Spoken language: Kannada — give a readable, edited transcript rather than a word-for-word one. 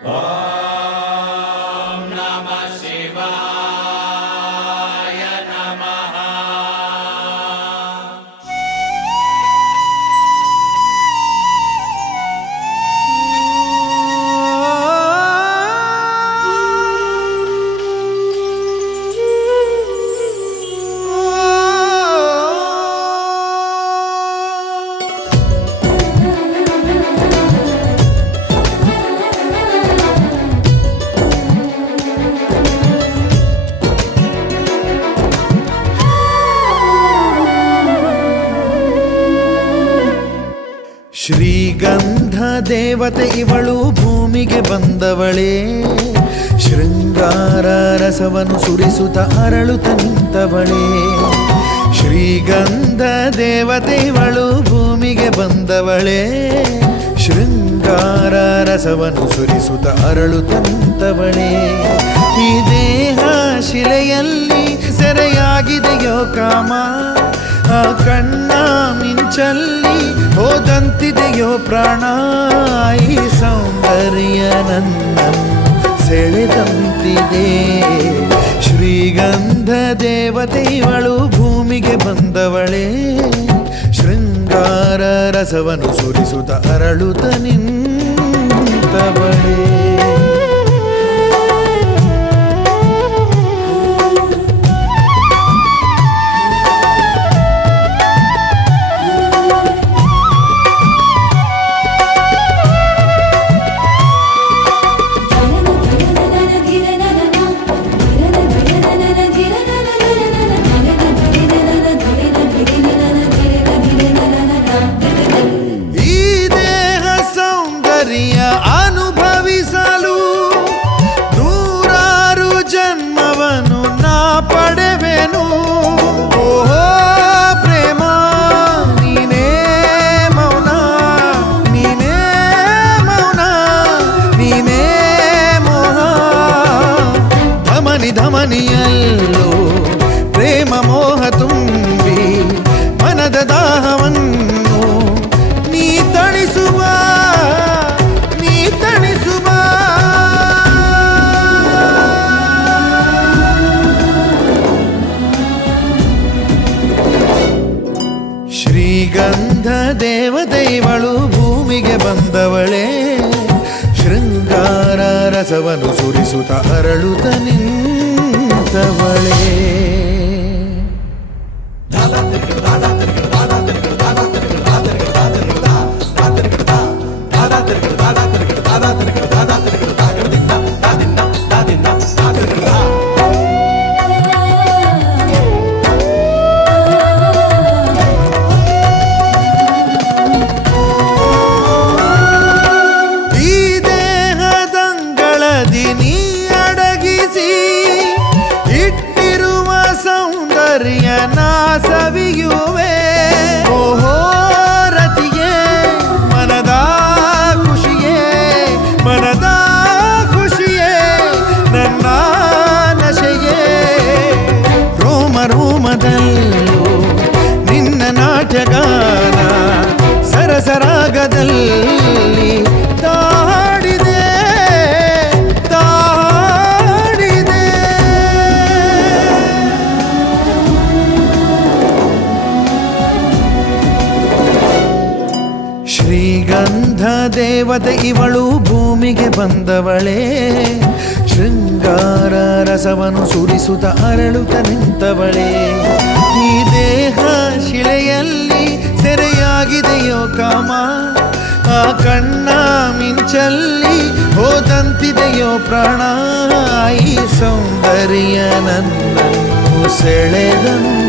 ಓಂ ನಮಃ ಶಿವಾಯ ನಮಃ. ಶ್ರೀಗಂಧ ದೇವತೆ ಇವಳು ಭೂಮಿಗೆ ಬಂದವಳೇ, ಶೃಂಗಾರ ರಸವನ್ನು ಸುರಿಸುತ್ತ ಅರಳುತ್ತ ನಿಂತವಳೇ. ಶ್ರೀಗಂಧ ದೇವತೆ ಇವಳು ಭೂಮಿಗೆ ಬಂದವಳೇ, ಶೃಂಗಾರ ರಸವನ್ನು ಸುರಿಸುತ್ತ ಅರಳುತ್ತ ನಿಂತವಳೇ. ಈ ದೇಹ ಶಿಲೆಯಲ್ಲಿ ಸೆರೆಯಾಗಿದೆಯೋ ಕಾಮ, ಆ ಕಣ್ಣ ಮಿಂಚಲ್ಲಿ ಹೋದಂತಿದೆಯೋ ಪ್ರಾಣ. ಈ ಸೌಂದರ್ಯ ನನ್ನನ್ನು ಸೆಳೆದಂತಿದೆ. ಶ್ರೀಗಂಧ ದೇವತೆ ಇವಳು ಭೂಮಿಗೆ ಬಂದವಳೇ, ಶೃಂಗಾರ ರಸವನ್ನು ಸುರಿಸುತ್ತ ಅರಳುತ್ತ ನಿಂತವಳೇ. ಅನುಭವಿಸಲು ನೂರಾರು ಜನ್ಮವನ್ನು ನಾ ಪಡೆವೆನು. ಓಹೋ ಪ್ರೇಮ ನೀನೇ ಮೌನ, ನೀನೇ ಮೌನ, ನೀನೇ ಮೋಹ. ಧಮನಿ ಧಮನಿಯಲ್ಲೂ ಪ್ರೇಮ ಮೋಹ ತುಂಬಿ ಮನದ ದಾಹವನ್ನು ನೀ ತಣಿಸುವ. ಶ್ರೀಗಂಧ ದೇವತೆ ಇವಳು ಭೂಮಿಗೆ ಬಂದವಳೇ, ಶೃಂಗಾರ ರಸವನ್ನು ಸುರಿಸುತ್ತ ಅರಳುತ್ತ ನಿಂತವಳೇ. ನಾ ಸವಿಯುವೆ ಓಹೋ ರತಿಯೇ, ಮನದ ಖುಷಿಯೇ, ಮನದ ಖುಷಿಯೇ, ನನ್ನ ನಶೆಯೇ. ರೋಮ ರೋಮದಲ್ಲೂ ನಿನ್ನ ನಾಟ್ಯಗಾನ ಸರಸರಾಗದಲ್ಲಿ ತಾಡಿದೆ. ಶ್ರೀಗಂಧ ದೇವತೆ ಇವಳು ಭೂಮಿಗೆ ಬಂದವಳೇ, ಶೃಂಗಾರ ರಸವನ್ನು ಸುರಿಸುತ್ತ ಅರಳುತ್ತ ನಿಂತವಳೇ. ಈ ದೇಹ ಶಿಲೆಯಲ್ಲಿ ಸೆರೆಯಾಗಿದೆಯೋ ಕಾಮ, ಆ ಕಣ್ಣ ಮಿಂಚಲ್ಲಿ ಹೋದಂತಿದೆಯೋ ಪ್ರಾಣ. ಈ ಸೌಂದರ್ಯ ನನ್ನನ್ನು ಸೆಳೆದಂತೆ.